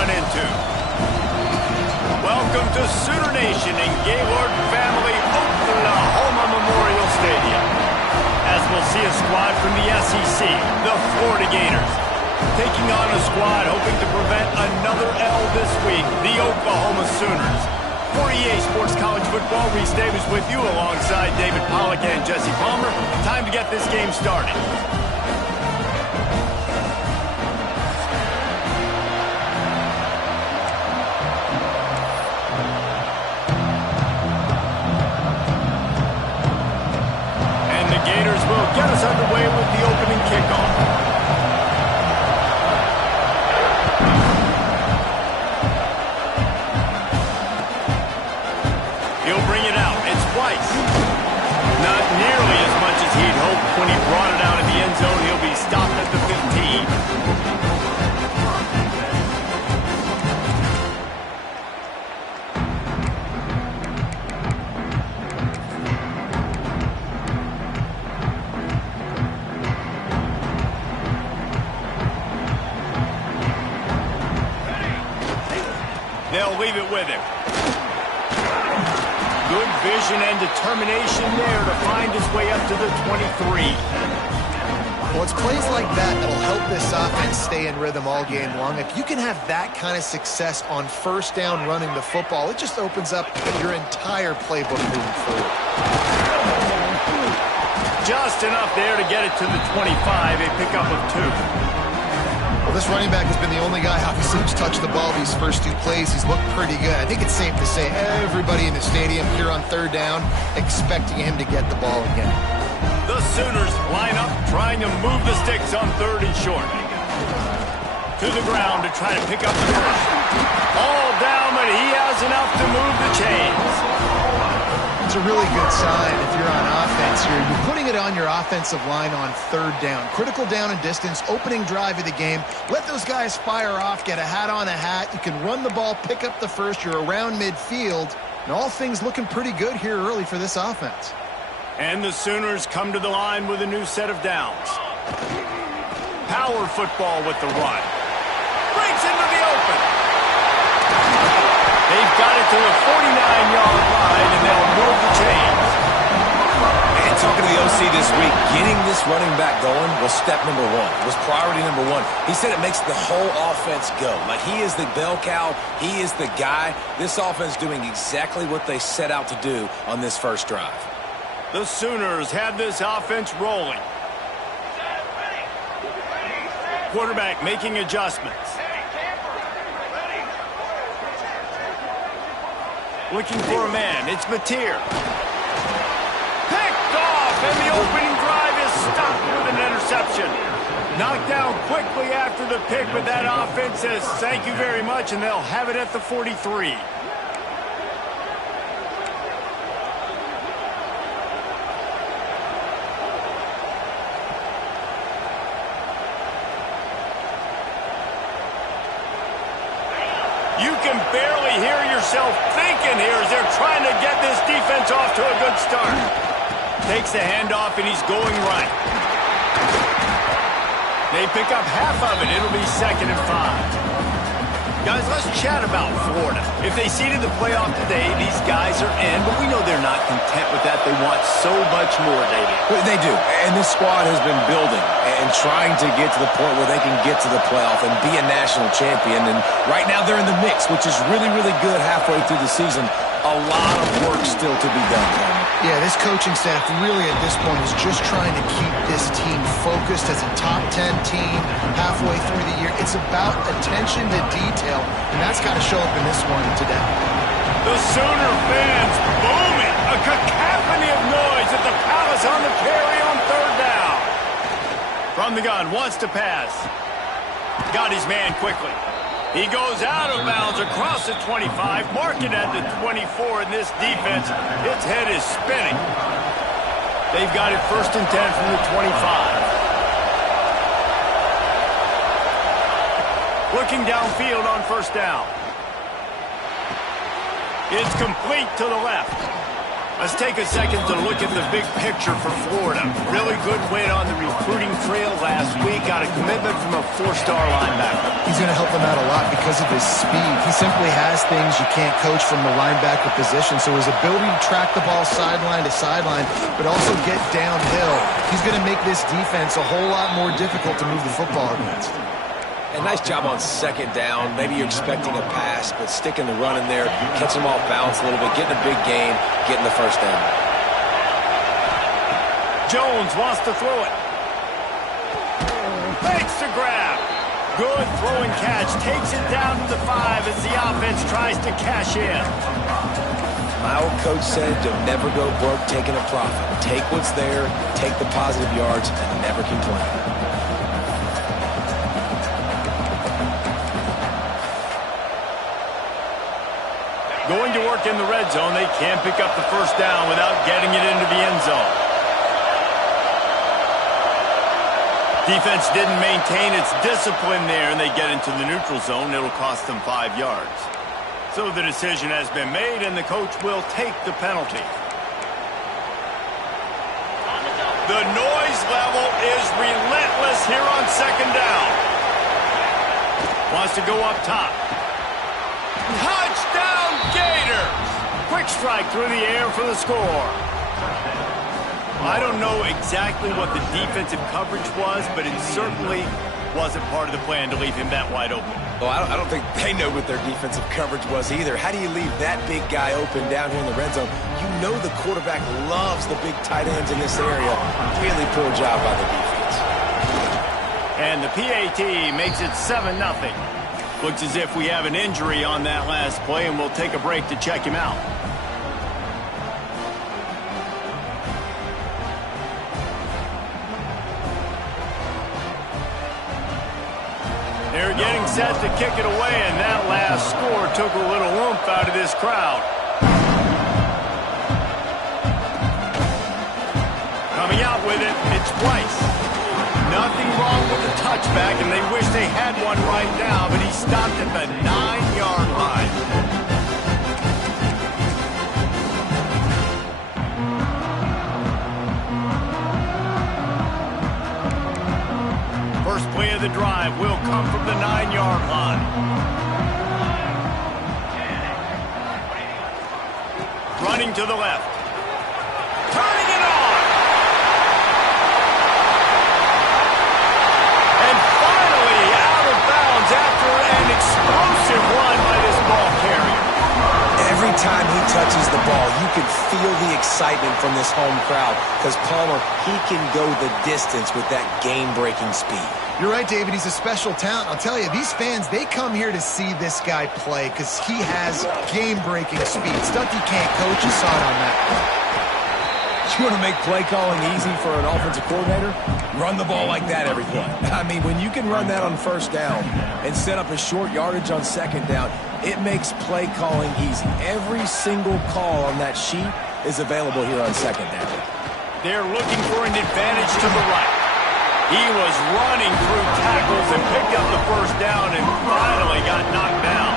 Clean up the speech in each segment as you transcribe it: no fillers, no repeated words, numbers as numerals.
run into. Welcome to Sooner Nation in Gaylord Family Oklahoma Memorial Stadium. As we'll see a squad from the SEC, the Florida Gators, taking on a squad hoping to prevent another L this week, the Oklahoma Sooners. For EA Sports College Football, Reese Davis with you alongside David Pollack and Jesse Palmer. Time to get this game started. And the Gators will get us underway with the opening kickoff. Not nearly as much as he'd hoped when he brought it out of the end zone. He'll be stopped at the 15. They'll leave it with him. Good vision and determination there to find his way up to the 23. Well, it's plays like that that'll help this offense stay in rhythm all game long. If you can have that kind of success on first down running the football, it just opens up your entire playbook moving forward. Just enough there to get it to the 25, a pickup of 2. Well, this running back has been the only guy, obviously, who's touched the ball these first 2 plays. He's looked pretty good. I think it's safe to say everybody in the stadium here on third down expecting him to get the ball again. The Sooners line up, trying to move the sticks on 3rd and short. To the ground to try to pick up the first. All down, but he has enough to move the chains. It's a really good sign if you're on offense here. You're putting it on your offensive line on 3rd down. Critical down and distance, opening drive of the game. Let those guys fire off, get a hat on a hat. You can run the ball, pick up the first. You're around midfield. And all things looking pretty good here early for this offense. And the Sooners come to the line with a new set of downs. Power football with the run. Breaks into the open. They've got it to the 49-yard line, and they'll move the chains. And talking to the OC this week, getting this running back going was step number 1. It was priority number 1. He said it makes the whole offense go. Like, he is the bell cow. He is the guy. This offense doing exactly what they set out to do on this first drive. The Sooners have this offense rolling. Quarterback making adjustments. Looking for a man. It's Mateer. Picked off, and the opening drive is stopped with an interception. Knocked down quickly after the pick, but that offense says thank you very much, and they'll have it at the 43. You can barely hear yourself thinking here as they're trying to get this defense off to a good start. Takes the handoff, and he's going right. They pick up half of it. It'll be 2nd and 5. Guys, let's chat about Florida. If they seeded the playoff today, these guys are in, but we know they're not content with that. They want so much more, David. Well, they do, and this squad has been building and trying to get to the point where they can get to the playoff and be a national champion. And right now they're in the mix, which is really, really good halfway through the season. A lot of work still to be done. Yeah, this coaching staff really at this point is just trying to keep this team focused as a top 10 team halfway through the year. It's about attention to detail, and that's got to show up in this one today. The Sooner fans booming. A cacophony of noise at the Palace on the carry on 3rd down. From the gun, wants to pass. Got his man quickly. He goes out of bounds across the 25, marking at the 24, and this defense, its head is spinning. They've got it 1st and 10 from the 25. Looking downfield on 1st down. It's complete to the left. Let's take a second to look at the big picture for Florida. Really good win on the recruiting trail last week. Got a commitment from a 4-star linebacker. He's going to help them out a lot because of his speed. He simply has things you can't coach from the linebacker position. So his ability to track the ball sideline to sideline, but also get downhill, he's going to make this defense a whole lot more difficult to move the football against. And nice job on second down. Maybe you're expecting a pass, but sticking the run in there, catching them off balance a little bit, getting a big gain, getting the first down. Jones wants to throw it. Makes the grab. Good throwing catch. Takes it down to the 5 as the offense tries to cash in. My old coach said you'll never go broke taking a profit. Take what's there, take the positive yards, and never complain. Going to work in the red zone, they can't pick up the first down without getting it into the end zone. Defense didn't maintain its discipline there, and they get into the neutral zone. It'll cost them 5 yards. So the decision has been made, and the coach will take the penalty. The noise level is relentless here on second down. Wants to go up top. Touchdown Gators! Quick strike through the air for the score. I don't know exactly what the defensive coverage was, but it certainly wasn't part of the plan to leave him that wide open. Well, I don't think they know what their defensive coverage was either. How do you leave that big guy open down here in the red zone? You know the quarterback loves the big tight ends in this area. Really poor job by the defense. And the PAT makes it 7-0. Looks as if we have an injury on that last play, and we'll take a break to check him out. They're getting set to kick it away, and that last score took a little oomph out of this crowd. Coming out with it, it's Bryce. Nothing wrong with the touchback, and they wish they had one right now, but he stopped at the 9-yard line. First play of the drive will come from the 9-yard line. Running to the left. Turning it on. And finally out of bounds after an explosive run by this ball carrier. Every time he touches the ball, you can feel the excitement from this home crowd because Palmer, he can go the distance with that game-breaking speed. You're right, David. He's a special talent. I'll tell you, these fans, they come here to see this guy play because he has game-breaking speed. Stuff you can't coach. You saw it on that play. You want to make play calling easy for an offensive coordinator? Run the ball like that every play. I mean, when you can run that on first down and set up a short yardage on second down, it makes play calling easy. Every single call on that sheet is available here on second down. They're looking for an advantage to the right. He was running through tackles and picked up the first down and finally got knocked down.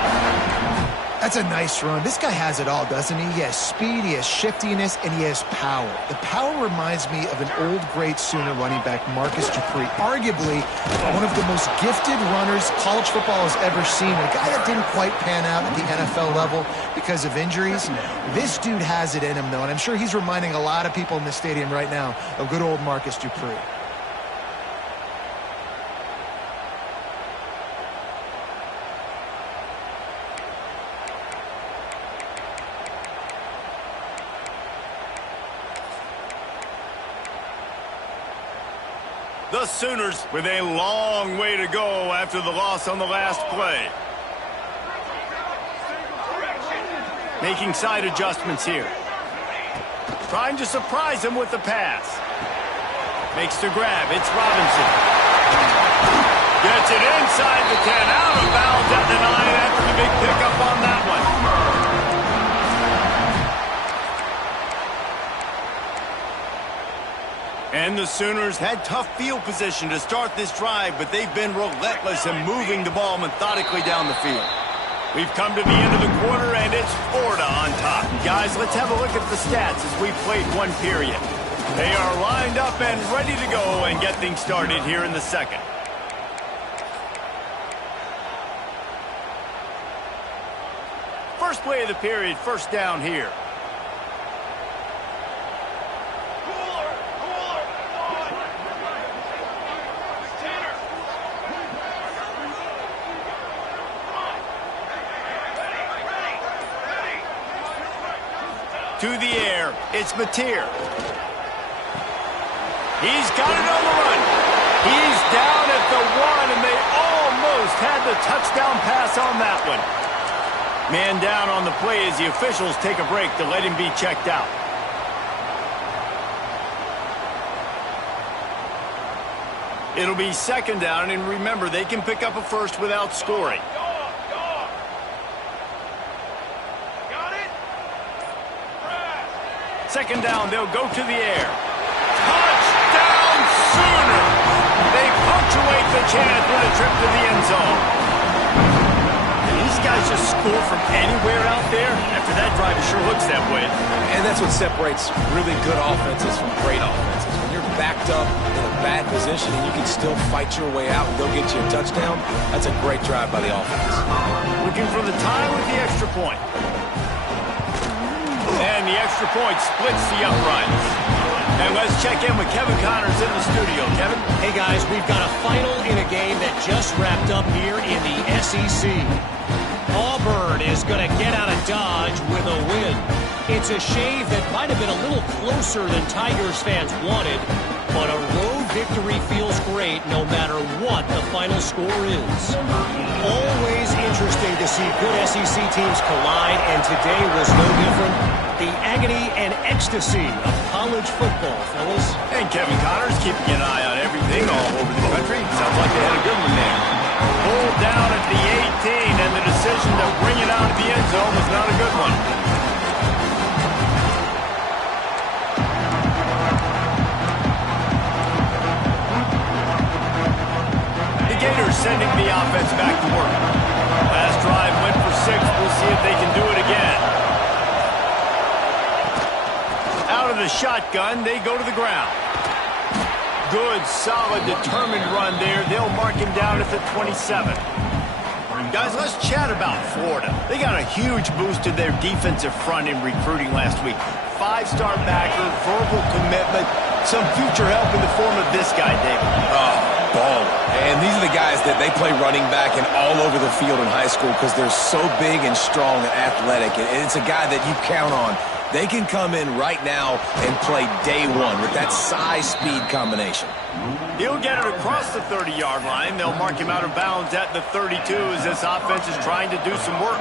That's a nice run. This guy has it all, doesn't he? He has speed, he has shiftiness, and he has power. The power reminds me of an old great Sooner running back, Marcus Dupree. Arguably one of the most gifted runners college football has ever seen. A guy that didn't quite pan out at the NFL level because of injuries. This dude has it in him, though, and I'm sure he's reminding a lot of people in the stadium right now of good old Marcus Dupree. The Sooners with a long way to go after the loss on the last play. Making side adjustments here. Trying to surprise him with the pass. Makes the grab. It's Robinson. Gets it inside the 10. Out of bounds at the 9 after the big pickup on that one. And the Sooners had tough field position to start this drive, but they've been relentless in moving the ball methodically down the field. We've come to the end of the quarter, and it's Florida on top. Guys, let's have a look at the stats as we've played one period. They are lined up and ready to go and get things started here in the second. First play of the period, first down here. To the air, it's Mateer. He's got it on the run. He's down at the 1, and they almost had the touchdown pass on that one. Man down on the play as the officials take a break to let him be checked out. It'll be second down, and remember, they can pick up a first without scoring. Second down, they'll go to the air. Touchdown Sooner! They punctuate the chance with a trip to the end zone. And these guys just score from anywhere out there. After that drive, it sure looks that way. And that's what separates really good offenses from great offenses. When you're backed up in a bad position and you can still fight your way out and go get you a touchdown, that's a great drive by the offense. Looking for the tie with the extra point. And the extra point splits the uprights. And let's check in with Kevin Connors in the studio. Kevin? Hey, guys, we've got a final in a game that just wrapped up here in the SEC. Auburn is going to get out of Dodge with a win. It's a shave that might have been a little closer than Tigers fans wanted, but a road victory feels great no matter what the final score is. Always interesting to see good SEC teams collide, and today was no different. The agony and ecstasy of college football, fellas. And Kevin Connors keeping an eye on everything all over the country. Sounds like they had a good one there. Pulled down at the 18, and the decision to bring it out of the end zone was not a good one. The Gators sending the offense back to work. Last drive went for 6. We'll see if they can do it again. Out of the shotgun, they go to the ground. Good, solid, determined run there. They'll mark him down at the 27. Guys, let's chat about Florida. They got a huge boost to their defensive front in recruiting last week. 5-star backer, verbal commitment, some future help in the form of this guy, David. Oh, baller. And these are the guys that they play running back and all over the field in high school because they're so big and strong and athletic. And it's a guy that you count on. They can come in right now and play day one with that size-speed combination. He'll get it across the 30-yard line. They'll mark him out of bounds at the 32 as this offense is trying to do some work.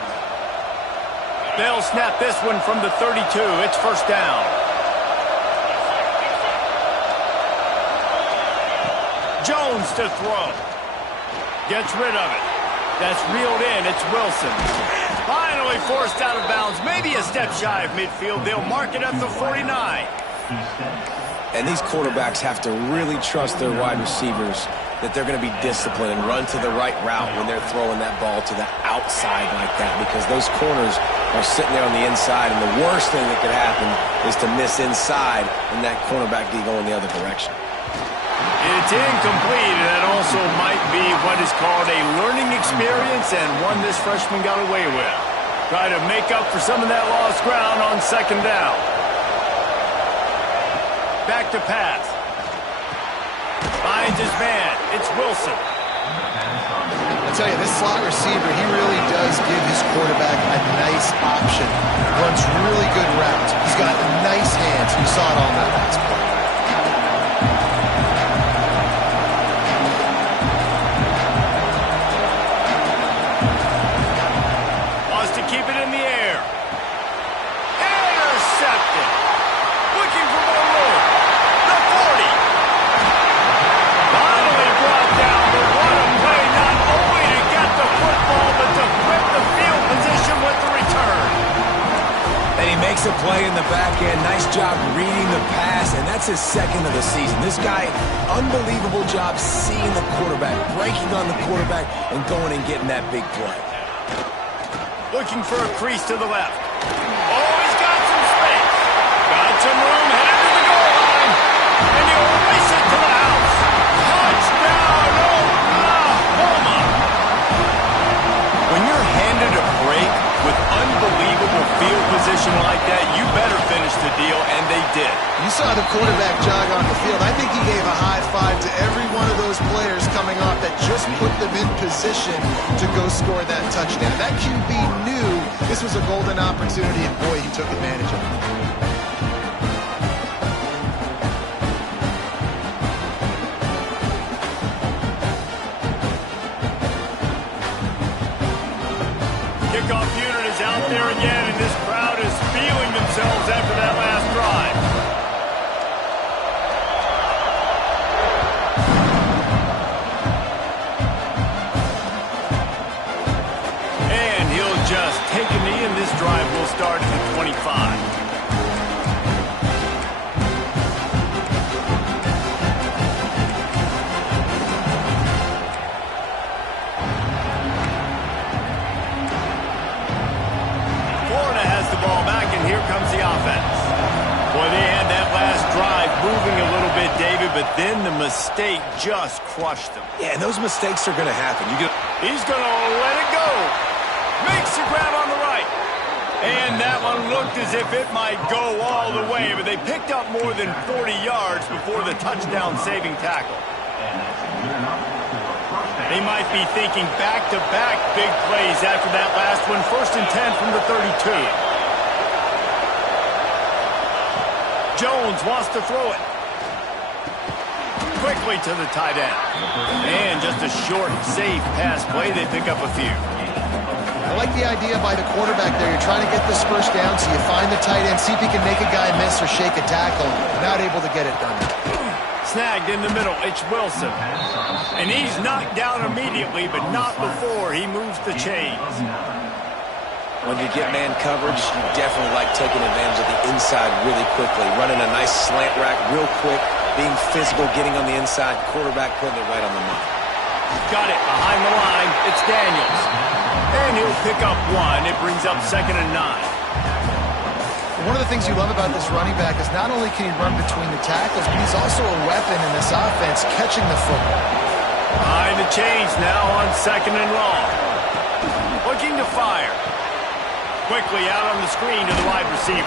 They'll snap this one from the 32. It's first down. Jones to throw. Gets rid of it. That's reeled in. It's Wilson. Finally forced out of bounds. Maybe a step shy of midfield. They'll mark it at the 49. And these quarterbacks have to really trust their wide receivers that they're going to be disciplined and run to the right route when they're throwing that ball to the outside like that, because those corners are sitting there on the inside, and the worst thing that could happen is to miss inside and that cornerback be going the other direction. It's incomplete, and that also might be what is called a learning experience, and one this freshman got away with. Try to make up for some of that lost ground on second down. Back to pass. Finds his man. It's Wilson. I tell you, this slot receiver, he really does give his quarterback a nice option. Runs really good routes. He's got nice hands. You saw it on that last play. Wants to keep it in the air. Intercepted. Looking for more room. The 40. Finally brought down, but what a play, not only to get the football, but to flip the field position with the return. And he makes a play in the back end. Nice job reading the pass, and that's his second of the season. This guy, unbelievable job seeing the quarterback, breaking on the quarterback, and going and getting that big play. Looking for a crease to the left. Oh, he's got some space. Got some room, headed to the goal line. And he'll race it to the house. Touchdown, Oklahoma. When you're handed a break with unbelievable position like that, you better finish the deal, and they did. You saw the quarterback jog on the field. I think he gave a high five to every one of those players coming off that just put them in position to go score that touchdown. That QB knew this was a golden opportunity, and boy, he took advantage of it. Kickoff unit is out there again, and this crowd is feeling themselves after that last drive. And he'll just take a knee, and this drive will start at the 25. Here comes the offense. Boy, they had that last drive moving a little bit, David, but then the mistake just crushed them. Yeah, and those mistakes are going to happen. He's going to let it go. Makes the grab on the right. And that one looked as if it might go all the way, but they picked up more than 40 yards before the touchdown-saving tackle. They might be thinking back-to-back big plays after that last one. 1st and 10 from the 32. Jones wants to throw it. Quickly to the tight end. And just a short, safe pass play. They pick up a few. I like the idea by the quarterback there. You're trying to get this first down, so you find the tight end, see if he can make a guy miss or shake a tackle. Not able to get it done. Snagged in the middle. It's Wilson. And he's knocked down immediately, but not before he moves the chains. When you get man coverage, you definitely like taking advantage of the inside really quickly. Running a nice slant rack real quick, being physical, getting on the inside, quarterback putting it right on the money. Got it behind the line. It's Daniels. And he'll pick up one. It brings up 2nd and 9. One of the things you love about this running back is not only can he run between the tackles, but he's also a weapon in this offense, catching the football. Behind the chains now on 2nd and long. Looking to fire. Quickly out on the screen to the wide receiver.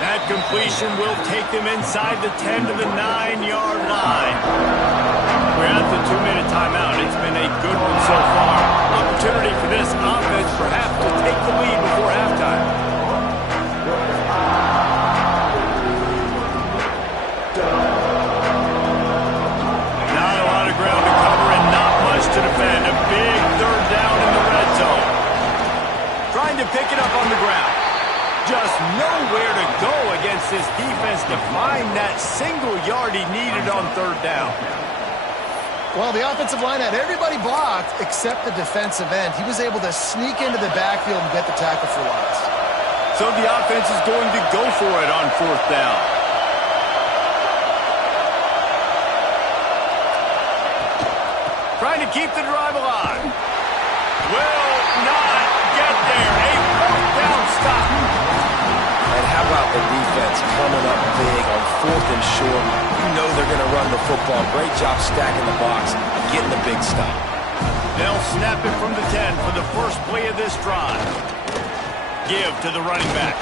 That completion will take them inside the 10 to the 9-yard line. We're at the 2-minute timeout. It's been a good one so far. Opportunity for this offense perhaps to take the lead before halftime. Not a lot of ground to cover and not much to defend. A big 3rd down in the red zone. Trying to pick it up on the ground. Just nowhere to go against this defense to find that single yard he needed on 3rd down. Well, the offensive line had everybody blocked except the defensive end. He was able to sneak into the backfield and get the tackle for loss. So the offense is going to go for it on 4th down. Trying to keep the drive alive. Will not get there. A 4th down stop. And how about the defense coming up big on 4th and short? You know they're going to run the football. Great job stacking the box, getting the big stop. They'll snap it from the 10 for the first play of this drive. Give to the running back.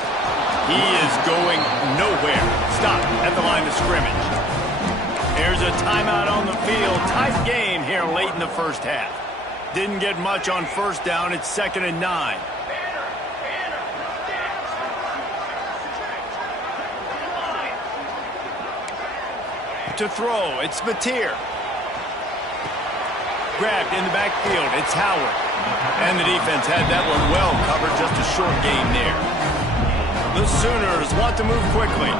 He is going nowhere. Stop at the line of scrimmage. There's a timeout on the field. Tight game here late in the first half. Didn't get much on 1st down. It's 2nd and 9. To throw, it's Mateer. Grabbed in the backfield, it's Howard. And the defense had that one well covered, just a short gain there. The Sooners want to move quickly.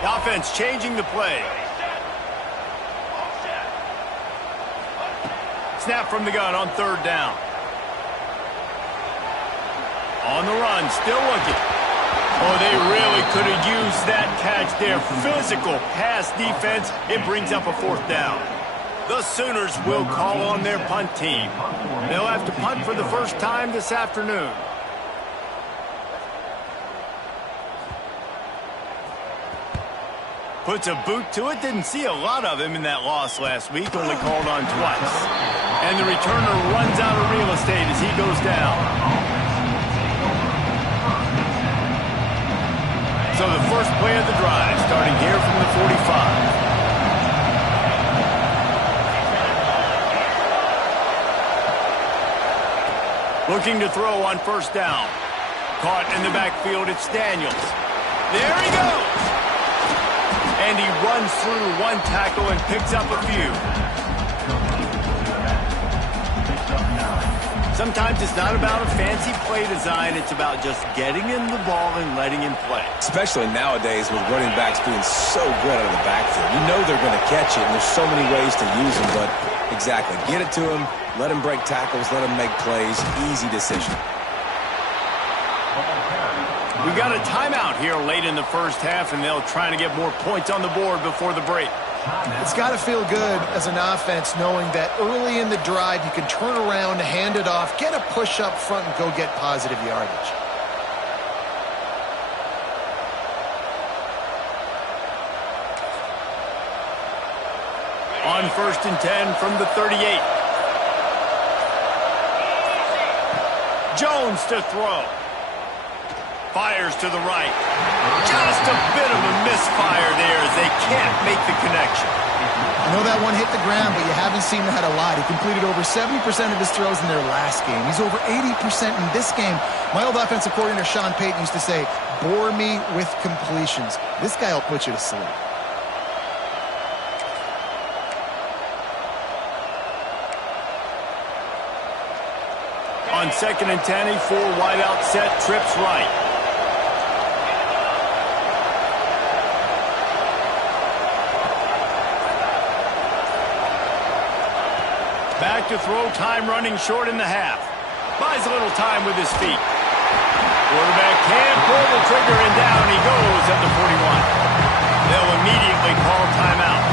The offense changing the play. Snap from the gun on 3rd down. On the run, still looking. Oh, they really could have used that catch there. Physical pass defense. It brings up a 4th down. The Sooners will call on their punt team. They'll have to punt for the first time this afternoon. Puts a boot to it. Didn't see a lot of him in that loss last week. Only called on twice. And the returner runs out of real estate as he goes down. So the first play of the drive, starting here from the 45. Looking to throw on first down. Caught in the backfield, it's Daniels. There he goes! And he runs through one tackle and picks up a few. Sometimes it's not about a fancy play design, it's about just getting him the ball and letting him play. Especially nowadays with running backs being so good out of the backfield. You know they're going to catch it, and there's so many ways to use them, but exactly. Get it to him, let him break tackles, let him make plays. Easy decision. We got a timeout here late in the first half, and they'll try to get more points on the board before the break. It's got to feel good as an offense knowing that early in the drive you can turn around, hand it off, get a push up front, and go get positive yardage. On 1st and 10 from the 38. Jones to throw. Fires to the right. Just a bit of a misfire there as they can't make the connection. I know that one hit the ground, but you haven't seen that a lot. He completed over 70% of his throws in their last game. He's over 80% in this game. My old offensive coordinator, Sean Payton, used to say, bore me with completions. This guy will put you to sleep. On 2nd and 10, a full wideout set, trips right. Back to throw, time running short in the half. Buys a little time with his feet. Quarterback can't pull the trigger, and down he goes at the 41. They'll immediately call timeout.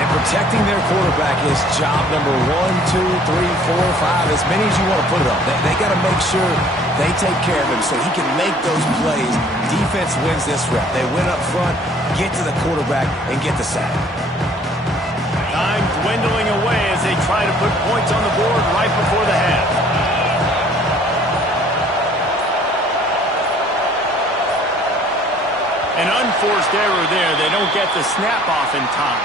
And protecting their quarterback is job number 1, 2, 3, 4, 5, as many as you want to put it on. They got to make sure they take care of him so he can make those plays. Defense wins this rep. They win up front, get to the quarterback, and get the sack. Time dwindling away as they try to put points on the board right before the half. An unforced error there. They don't get the snap off in time.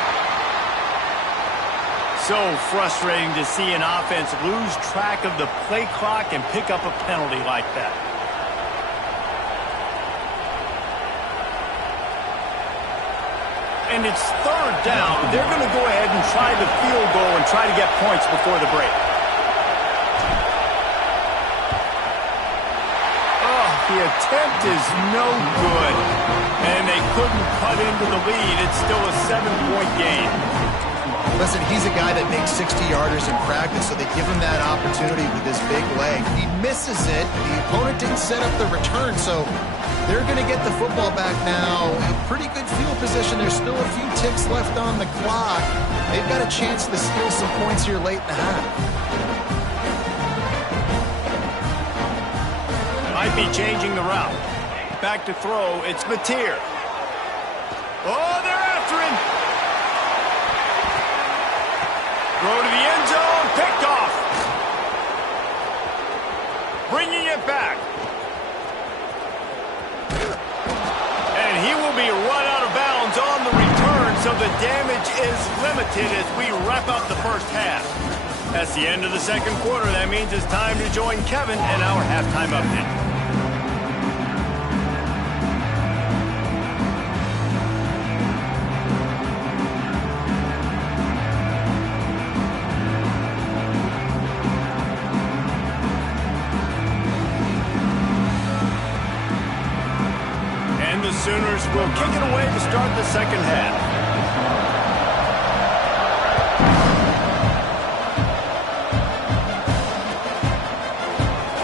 So frustrating to see an offense lose track of the play clock and pick up a penalty like that. And it's 3rd down. They're going to go ahead and try the field goal and try to get points before the break. Oh, the attempt is no good. And they couldn't cut into the lead. It's still a 7-point game. Listen, he's a guy that makes 60-yarders in practice, so they give him that opportunity with his big leg. He misses it. The opponent didn't set up the return, so they're going to get the football back now. A pretty good field position. There's still a few ticks left on the clock. They've got a chance to steal some points here late in the half. Might be changing the route. Back to throw. It's Mateer. Oh, they're after him. Throw to the end zone. Picked off. Bringing it back. And he will be run out of bounds on the return, so the damage is limited as we wrap up the first half. That's the end of the second quarter. That means it's time to join Kevin and our halftime update. Sooners will kick it away to start the second half.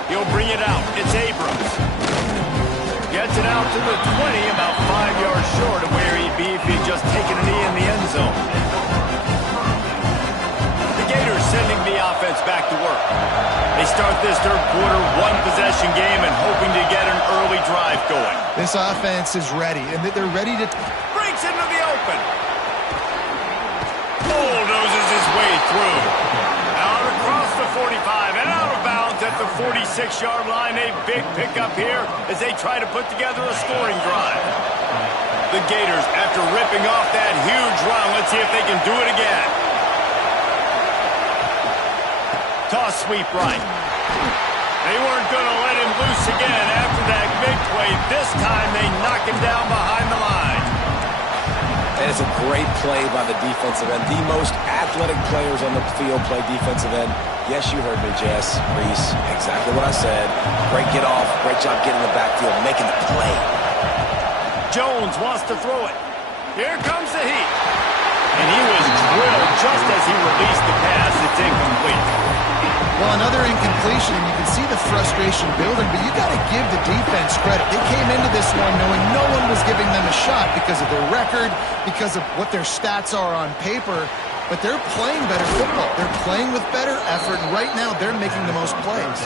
He'll bring it out. It's Abrams. Gets it out to the 20, about 5 yards short of where he'd be if he'd just taken a knee in the end zone. The Gators sending the offense back to work. They start this third quarter one-possession game and hoping to get an early drive going. This offense is ready, and they're ready to... Breaks into the open. Bulldozes his way through. Out 46-yard line. A big pickup here as they try to put together a scoring drive. The Gators, after ripping off that huge run, let's see if they can do it again. Toss sweep right. They weren't going to let him loose again after that big play. This time they knock him down behind the line. That is a great play by the defensive end. The most athletic players on the field play defensive end. Yes, you heard me, Jess, Reese. Exactly what I said. Great get off. Great job getting in the backfield, making the play. Jones wants to throw it. Here comes the heat. And he was drilled just as he released the pass. It's incomplete. Well, another incompletion, and you can see the frustration building, but you got to give the defense credit. They came into this one knowing no one was giving them a shot because of their record, because of what their stats are on paper, but they're playing better football. They're playing with better effort, and right now they're making the most plays.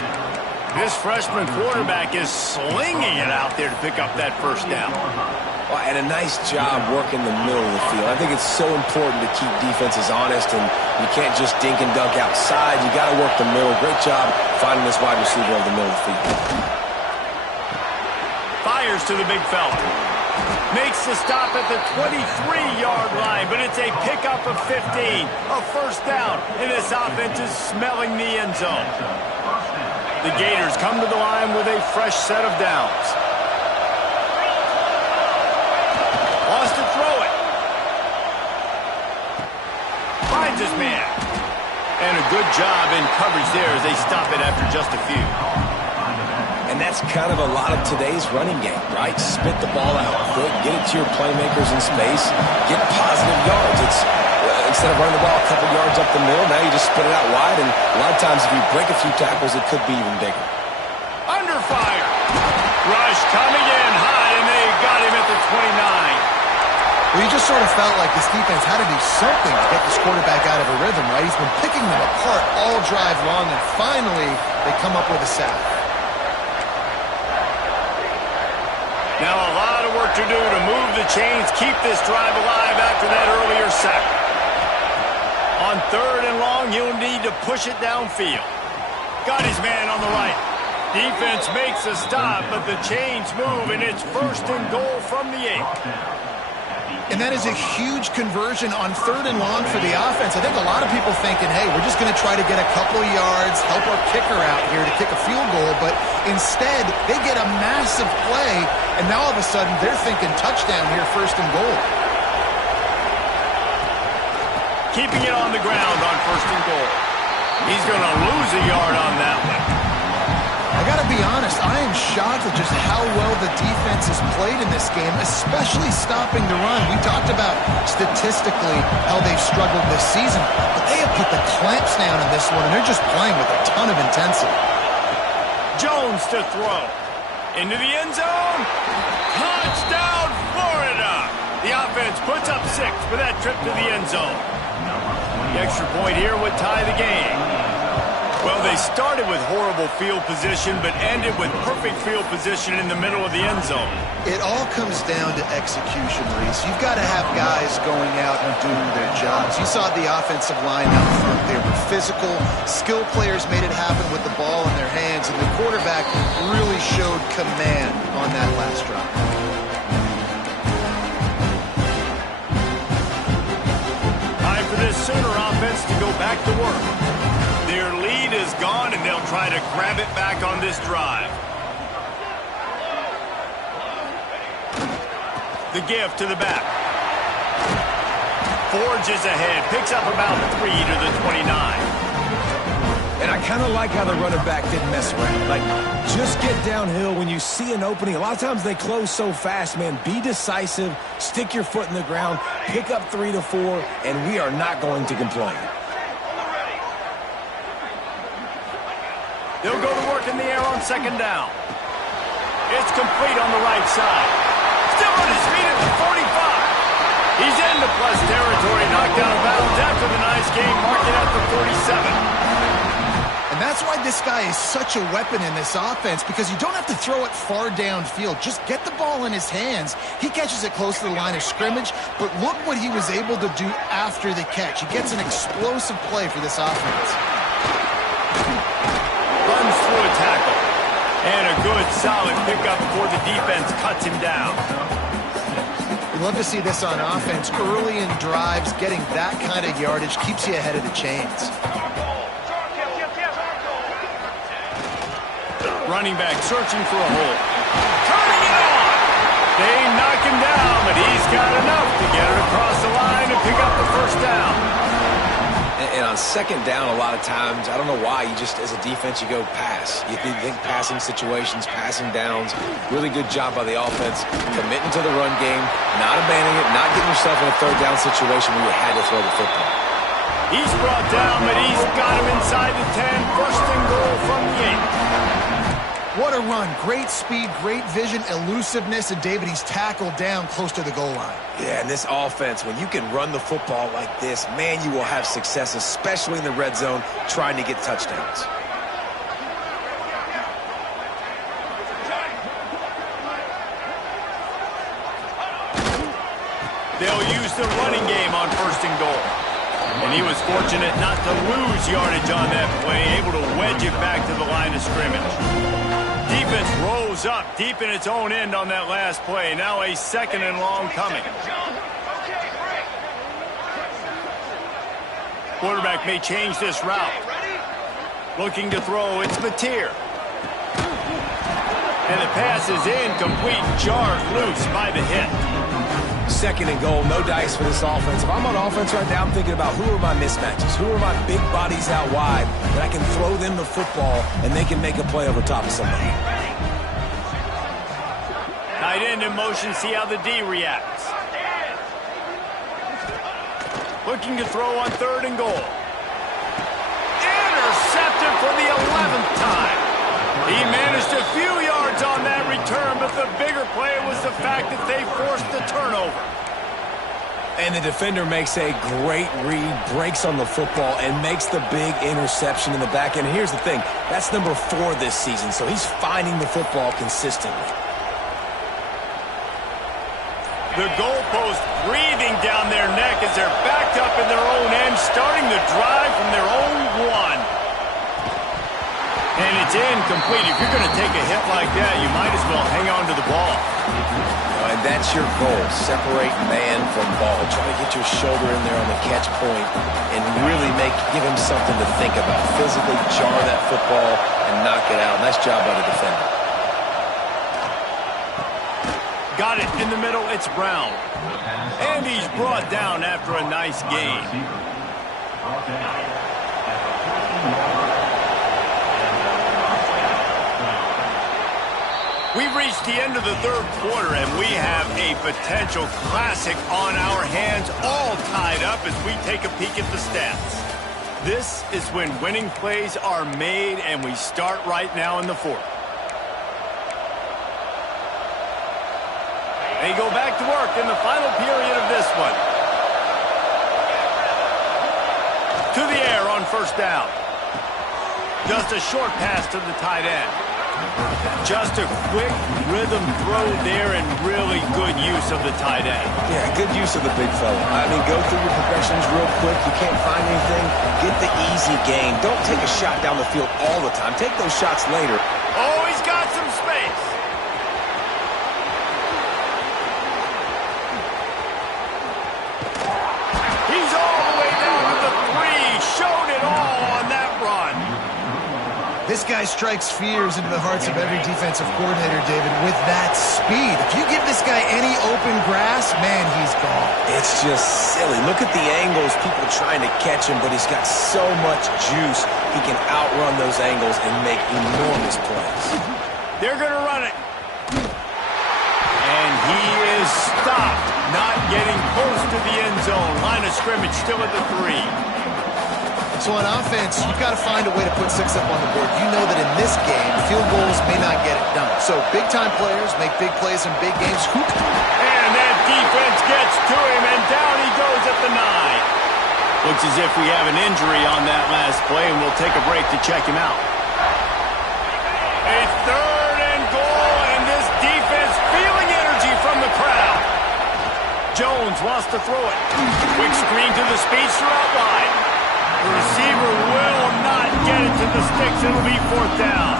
This freshman quarterback is slinging it out there to pick up that first down. Well, and a nice job working the middle of the field. I think it's so important to keep defenses honest, and you can't just dink and dunk outside. You got to work the middle. Great job finding this wide receiver over the middle of the field. Fires to the big fella. Makes the stop at the 23-yard line, but it's a pickup of 15. A first down, and this offense is smelling the end zone. The Gators come to the line with a fresh set of downs. Wants to throw it. Finds his man. And a good job in coverage there as they stop it after just a few. And that's kind of a lot of today's running game, right? Spit the ball out quick, get it to your playmakers in space, get positive yards. It's instead of running the ball a couple yards up the middle, now you just spit it out wide, and a lot of times if you break a few tackles, it could be even bigger. Under fire. Rush coming in high, and they got him at the 29. Well, you just sort of felt like this defense had to do something to get this quarterback out of a rhythm, right? He's been picking them apart all drive long, and finally they come up with a sack. Now a lot of work to do to move the chains, keep this drive alive after that earlier sack. On third and long, he'll need to push it downfield. Got his man on the right. Defense makes a stop, but the chains move, and it's first and goal from the 8. And that is a huge conversion on third and long for the offense. I think a lot of people thinking, hey, we're just going to try to get a couple yards, help our kicker out here to kick a field goal. But instead, they get a massive play, and now all of a sudden they're thinking touchdown here, first and goal. Keeping it on the ground on first and goal. He's going to lose a yard on that one. I got to be honest, I am shocked at just how well the defense has played in this game, especially stopping the run. We talked about statistically how they've struggled this season, but they have put the clamps down in this one, and they're just playing with a ton of intensity. Jones to throw. Into the end zone. Touchdown, Florida! The offense puts up 6 for that trip to the end zone. The extra point here would tie the game. Well, they started with horrible field position, but ended with perfect field position in the middle of the end zone. It all comes down to execution, Reese. You've got to have guys going out and doing their jobs. You saw the offensive line out front. They were physical. Skill players made it happen with the ball in their hands, and the quarterback really showed command on that last drive. Time for this Sooner offense to go back to work. Their lead is gone, and they'll try to grab it back on this drive. The give to the back. Forges ahead, picks up about 3 to the 29. And I kind of like how the running back didn't mess around. Like, just get downhill when you see an opening. A lot of times they close so fast, man. Be decisive, stick your foot in the ground, pick up 3 to 4, and we are not going to complain. They'll go to work in the air on second down. It's complete on the right side. Still on his feet at the 45. He's into plus territory, knocked out of bounds after the nice game, marked it at the 47. And that's why this guy is such a weapon in this offense, because you don't have to throw it far downfield. Just get the ball in his hands. He catches it close to the line of scrimmage, but look what he was able to do after the catch. He gets an explosive play for this offense. Runs through a tackle. And a good, solid pickup before the defense cuts him down. You love to see this on offense. Early in drives, getting that kind of yardage keeps you ahead of the chains. Running back searching for a hole. Turning it on! They knock him down, but he's got enough to get it across the line and pick up the first down. And on second down, a lot of times, I don't know why, you just, as a defense, you go pass. You think passing situations, passing downs. Really good job by the offense, committing to the run game, not abandoning it, not getting yourself in a third down situation where you had to throw the football. He's brought down, but he's got him inside the 10. First and goal from the 8. What a run. Great speed, great vision, elusiveness, and David, he's tackled down close to the goal line. Yeah, and this offense, when you can run the football like this, man, you will have success, especially in the red zone, trying to get touchdowns. They'll use the running game on first and goal. And he was fortunate not to lose yardage on that play, able to wedge it back to the line of scrimmage. Defense rose up deep in its own end on that last play. Now a second and long coming. Quarterback may change this route. Looking to throw, it's Mateer. And the pass is incomplete, jarred loose by the hit. Second and goal, no dice for this offense. If I'm on offense right now, I'm thinking about who are my mismatches, who are my big bodies out wide that I can throw them the football and they can make a play over top of somebody. Tight end in motion, see how the D reacts. Looking to throw on third and goal. Intercepted for the 11th time. He managed a few yards on that return, but the bigger play was the fact that they forced the turnover. And the defender makes a great read, breaks on the football, and makes the big interception in the back end. And here's the thing, that's number 4 this season, so he's finding the football consistently. The goalpost breathing down their neck as they're backed up in their own end, starting the drive from their own 1. And it's incomplete. If you're going to take a hit like that, you might as well hang on to the ball. And that's your goal. Separate man from ball. Try to get your shoulder in there on the catch point and really give him something to think about. Physically jar that football and knock it out. Nice job by the defender. Got it in the middle. It's Brown. And he's brought down after a nice gain. We've reached the end of the third quarter, and we have a potential classic on our hands, all tied up as we take a peek at the stats. This is when winning plays are made, and we start right now in the fourth. They go back to work in the final period of this one. To the air on first down. Just a short pass to the tight end. Just a quick rhythm throw there and really good use of the tight end. Yeah, good use of the big fella. I mean, go through your progressions real quick. You can't find anything. Get the easy gain. Don't take a shot down the field all the time. Take those shots later. Oh, he's got some space. He's all the way down to the 3. Showed it all on that run. This guy strikes fears into the hearts of every defensive coordinator, David, with that speed. If you give this guy any open grass, man, he's gone. It's just silly. Look at the angles, people trying to catch him, but he's got so much juice. He can outrun those angles and make enormous plays. They're going to run it. And he is stopped, not getting close to the end zone. Line of scrimmage still at the 3. So on offense, you've got to find a way to put 6 up on the board. You know that in this game, field goals may not get it done. So big-time players make big plays in big games. And that defense gets to him, and down he goes at the 9. Looks as if we have an injury on that last play, and we'll take a break to check him out. A third and goal, and this defense feeling energy from the crowd. Jones wants to throw it. Quick screen to the speedster out wide. The receiver will not get it to the sticks. It'll be 4th down.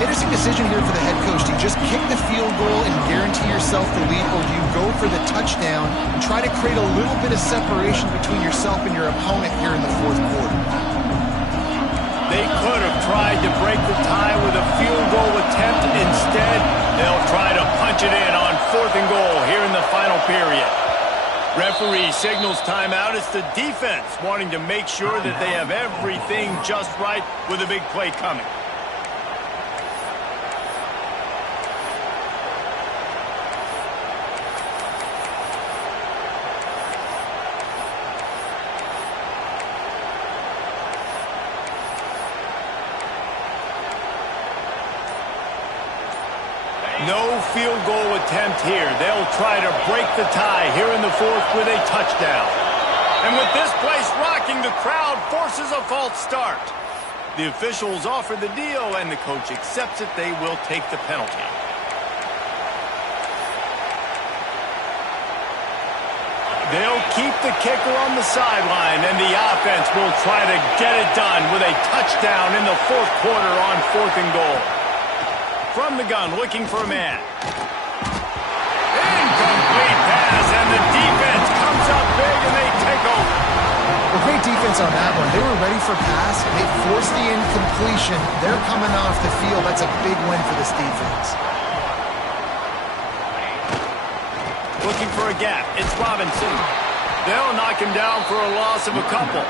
Interesting decision here for the head coach. Do you just kick the field goal and guarantee yourself the lead, or do you go for the touchdown and try to create a little bit of separation between yourself and your opponent here in the fourth quarter? They could have tried to break the tie with a field goal attempt. Instead, they'll try to punch it in on 4th and goal here in the final period. Referee signals timeout. It's the defense wanting to make sure that they have everything just right with a big play coming. No field goal attempt here. They'll try to break the tie here in the 4th with a touchdown. And with this place rocking, the crowd forces a false start. The officials offer the deal, and the coach accepts it. They will take the penalty. They'll keep the kicker on the sideline, and the offense will try to get it done with a touchdown in the 4th quarter on 4th and goal. From the gun, looking for a man. Incomplete pass, and the defense comes up big, and they take over. Well, great defense on that one. They were ready for pass. They forced the incompletion. They're coming off the field. That's a big win for this defense. Looking for a gap. It's Robinson. They'll knock him down for a loss of a couple.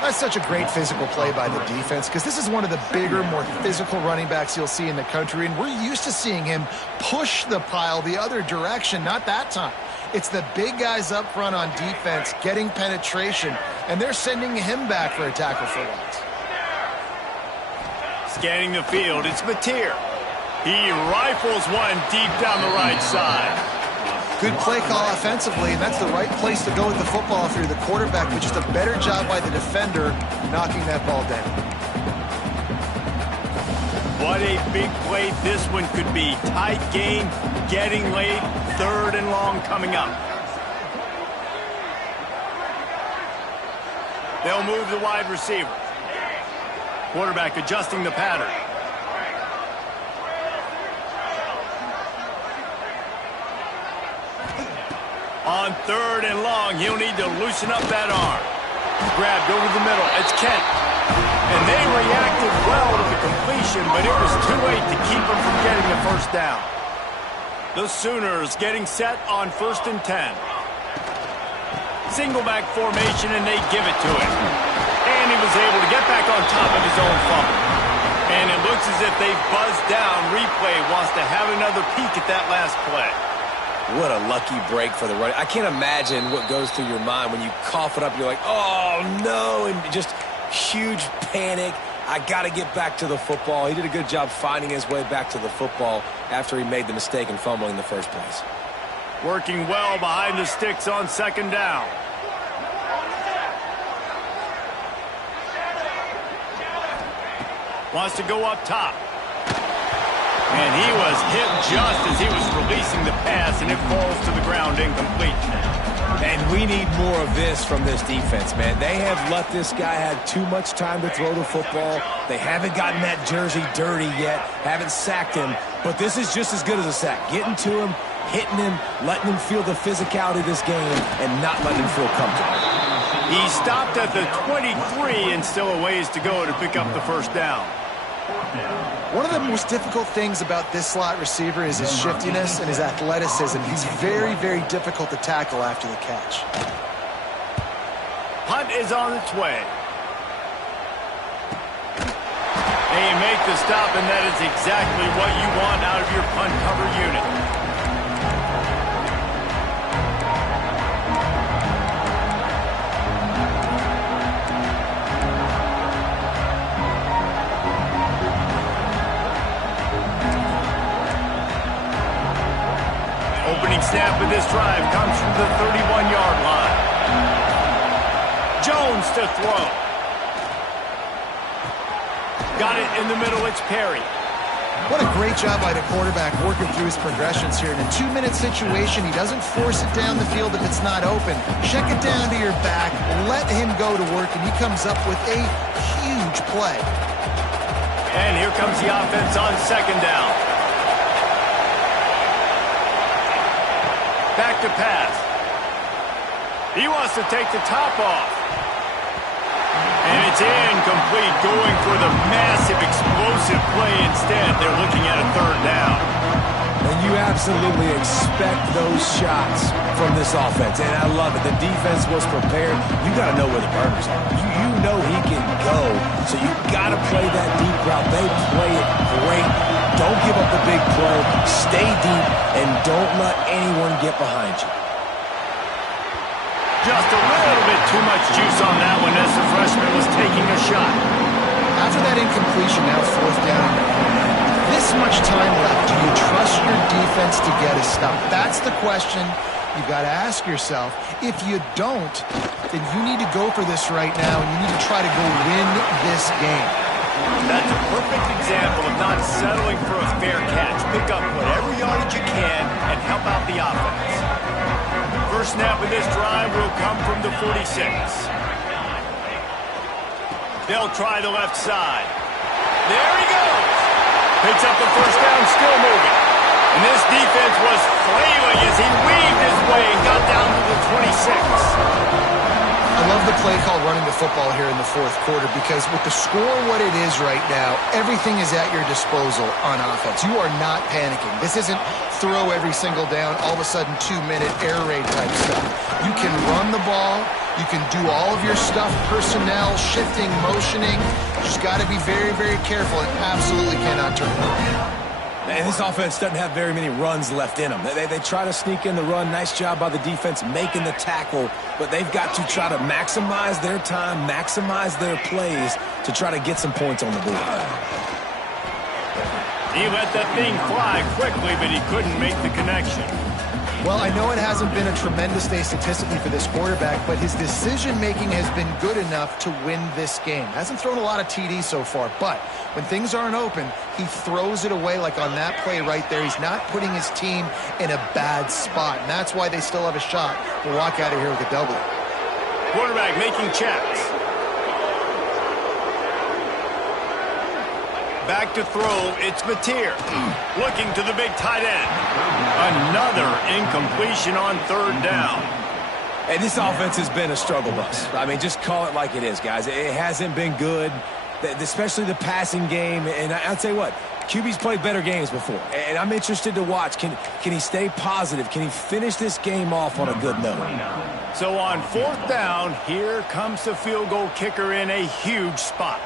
That's such a great physical play by the defense, because this is one of the bigger, more physical running backs you'll see in the country, and we're used to seeing him push the pile the other direction. Not that time. It's the big guys up front on defense getting penetration, and they're sending him back for a tackle for loss. Scanning the field, it's Mateer. He rifles one deep down the right side. Good play call offensively, and that's the right place to go with the football if you're the quarterback, but just a better job by the defender knocking that ball down. What a big play this one could be. Tight game, getting late, 3rd and long coming up. They'll move the wide receiver. Quarterback adjusting the pattern. On 3rd and long, he'll need to loosen up that arm. Grabbed over the middle. It's Kent. And they reacted well to the completion, but it was too late to keep him from getting the first down. The Sooners getting set on 1st and 10. Single back formation, and they give it to him. And he was able to get back on top of his own fumble. And it looks as if they've buzzed down. Replay wants to have another peek at that last play. What a lucky break for the running. I can't imagine what goes through your mind when you cough it up. You're like, oh, no, and just huge panic. I got to get back to the football. He did a good job finding his way back to the football after he made the mistake in fumbling in the first place. Working well behind the sticks on 2nd down. Wants to go up top. And he was hit just as he was releasing the pass, and it falls to the ground incomplete. And we need more of this from this defense, man. They have let this guy have too much time to throw the football. They haven't gotten that jersey dirty yet, haven't sacked him. But this is just as good as a sack. Getting to him, hitting him, letting him feel the physicality of this game, and not letting him feel comfortable. He stopped at the 23 and still a ways to go to pick up the first down. One of the most difficult things about this slot receiver is his shiftiness and his athleticism. He's very, very difficult to tackle after the catch. Punt is on its way. They make the stop, and that is exactly what you want out of your punt cover unit. Opening snap of this drive comes from the 31-yard line. Jones to throw. Got it in the middle. It's Perry. What a great job by the quarterback working through his progressions here. In a 2-minute situation, he doesn't force it down the field if it's not open. Check it down to your back, let him go to work, and he comes up with a huge play. And here comes the offense on second down. Back to pass. He wants to take the top off. And it's incomplete, going for the massive, explosive play instead. They're looking at a third down. And you absolutely expect those shots from this offense. And I love it. The defense was prepared. You got to know where the burners are. You know he can go. So you got to play that deep route. They play it great. Don't give up the big play. Stay deep and don't let anyone get behind you. Just a little bit too much juice on that one as the freshman was taking a shot. After that incompletion, now fourth down. This much time left, do you trust your defense to get a stop? That's the question you've got to ask yourself. If you don't, then you need to go for this right now, and you need to try to go win this game. That's a perfect example of not settling for a fair catch. Pick up whatever yardage you can and help out the offense. First snap of this drive will come from the 46. They'll try the left side. There he goes. Picks up the first down, still moving. And this defense was flailing as he weaved his way and got down to the 26. I love the play call running the football here in the fourth quarter because with the score what it is right now, everything is at your disposal on offense. You are not panicking. This isn't throw every single down, all of a sudden 2-minute air raid type stuff. You can run the ball. You can do all of your stuff, personnel, shifting, motioning. You just got to be very, very careful and absolutely cannot turn it over. And this offense doesn't have very many runs left in them. They try to sneak in the run. Nice job by the defense making the tackle. But they've got to try to maximize their time, maximize their plays to try to get some points on the board. He let that thing fly quickly, but he couldn't make the connection. Well, I know it hasn't been a tremendous day statistically for this quarterback, but his decision-making has been good enough to win this game. Hasn't thrown a lot of TDs so far, but when things aren't open, he throws it away like on that play right there. He's not putting his team in a bad spot, and that's why they still have a shot to walk out of here with a W. Quarterback making checks. Back to throw, it's Mateer. Looking to the big tight end. Another incompletion on third down. Hey, this offense has been a struggle bus. I mean, just call it like it is, guys. It hasn't been good, especially the passing game. And I'll tell you what, QB's played better games before. And I'm interested to watch. Can he stay positive? Can he finish this game off on a good note? So on fourth down, here comes the field goal kicker in a huge spot.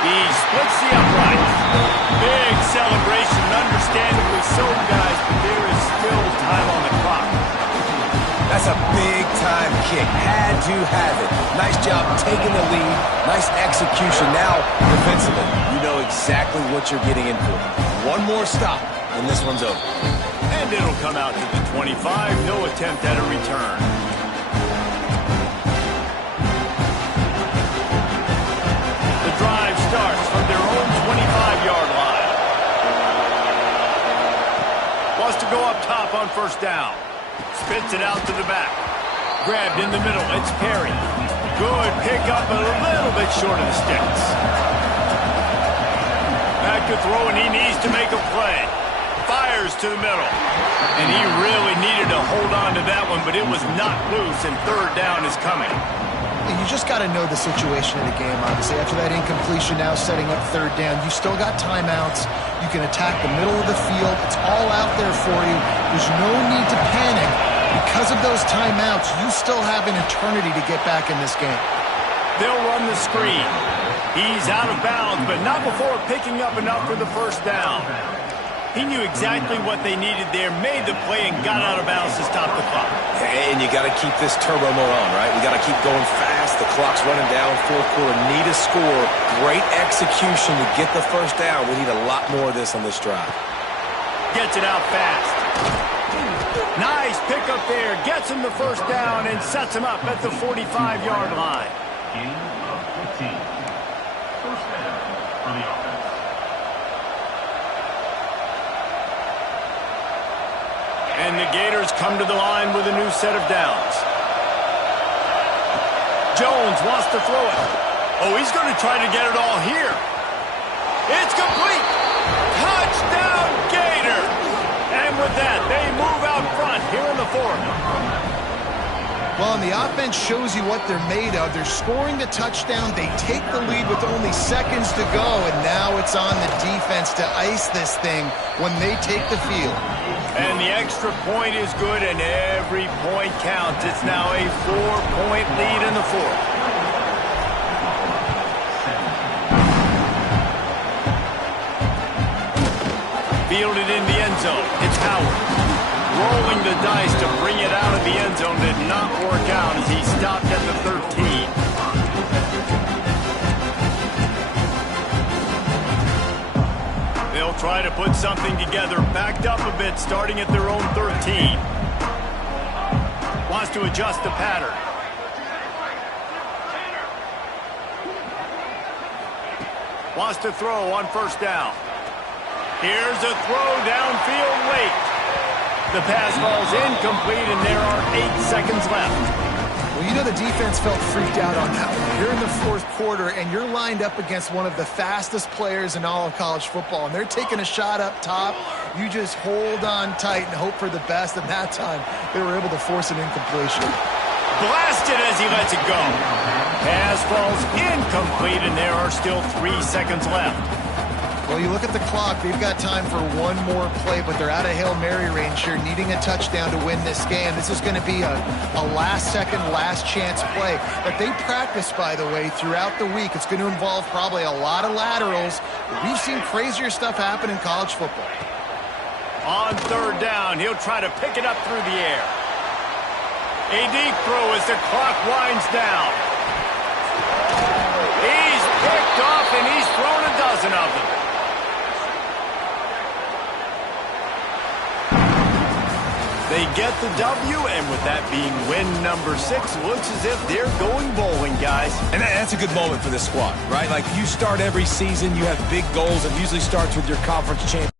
He splits the upright. Big celebration, understandably so, guys, but there is still time on the clock. That's a big-time kick. Had to have it. Nice job taking the lead. Nice execution. Now, defensively, you know exactly what you're getting in for. One more stop, and this one's over. And it'll come out to the 25. No attempt at a return. Drive starts from their own 25-yard line. Wants to go up top on first down. Spits it out to the back. Grabbed in the middle. It's Perry. Good pickup, a little bit short of the sticks. Back to throw, and he needs to make a play. Fires to the middle. And he really needed to hold on to that one, but it was not loose, and third down is coming. You just got to know the situation of the game, obviously. After that incompletion, now setting up third down, you still got timeouts. You can attack the middle of the field. It's all out there for you. There's no need to panic. Because of those timeouts, you still have an eternity to get back in this game. They'll run the screen. He's out of bounds, but not before picking up enough for the first down. He knew exactly what they needed there, made the play, and got out of bounds to stop the clock. And you got to keep this turbo mode on, right? We got to keep going fast. The clock's running down. Fourth quarter, need a score. Great execution to get the first down. We need a lot more of this on this drive. Gets it out fast. Nice pickup there. Gets him the first down and sets him up at the 45-yard line. Gain of 15. First down for the offense. And the Gators come to the line with a new set of downs. Jones wants to throw it. Oh, he's going to try to get it all here. It's complete. Touchdown, Gators. And with that, they move out front here in the fourth. Well, and the offense shows you what they're made of. They're scoring the touchdown. They take the lead with only seconds to go, and now it's on the defense to ice this thing when they take the field. And the extra point is good, and every point counts. It's now a 4-point lead in the fourth. Fielded in the end zone. It's Howard. Rolling the dice to bring it out of the end zone did not work out as he stopped at the 13. They'll try to put something together, backed up a bit, starting at their own 13. Wants to adjust the pattern. Wants to throw on first down. Here's a throw downfield late. The pass falls incomplete, and there are 8 seconds left. Well, you know the defense felt freaked out on that one. You're in the fourth quarter, and you're lined up against one of the fastest players in all of college football, and they're taking a shot up top. You just hold on tight and hope for the best, and that time they were able to force an incompletion. Blasted as he lets it go. Pass falls incomplete, and there are still 3 seconds left. Well, you look at the clock, they've got time for one more play, but they're out of Hail Mary range here, needing a touchdown to win this game. This is going to be a last-second, last-chance play that they practice, by the way, throughout the week. It's going to involve probably a lot of laterals. We've seen crazier stuff happen in college football. On third down, he'll try to pick it up through the air. A deep throw as the clock winds down. He's picked off, and he's thrown a dozen of them. They get the W, and with that being win number 6, looks as if they're going bowling, guys. And that's a good moment for this squad, right? Like, you start every season, you have big goals. It usually starts with your conference championship.